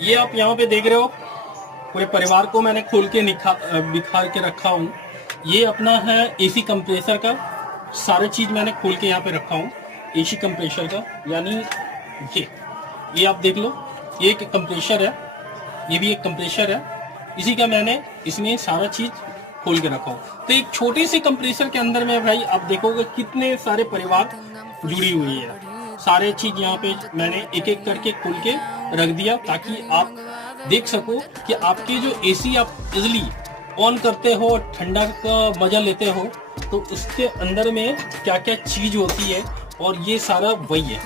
ये आप यहाँ पे देख रहे हो, पूरे परिवार को मैंने खोल के बिखार के रखा हूँ। ये अपना है एसी कंप्रेसर का, सारे चीज़ मैंने खोल के यहाँ पे रखा हूँ एसी कंप्रेसर का। यानी ये आप देख लो, ये एक कंप्रेसर है, ये भी एक कंप्रेसर है, इसी का मैंने इसमें सारा चीज़ खोल के रखा हूँ। तो एक छोटे से कंप्रेसर के अंदर में भाई आप देखोगे कितने सारे परिवार जुड़ी हुई है। सारे चीज़ यहाँ पे मैंने एक एक करके खोल के रख दिया ताकि आप देख सको कि आपके जो एसी आप इजली ऑन करते हो, ठंडा का मजा लेते हो, तो उसके अंदर में क्या क्या चीज होती है, और ये सारा वही है।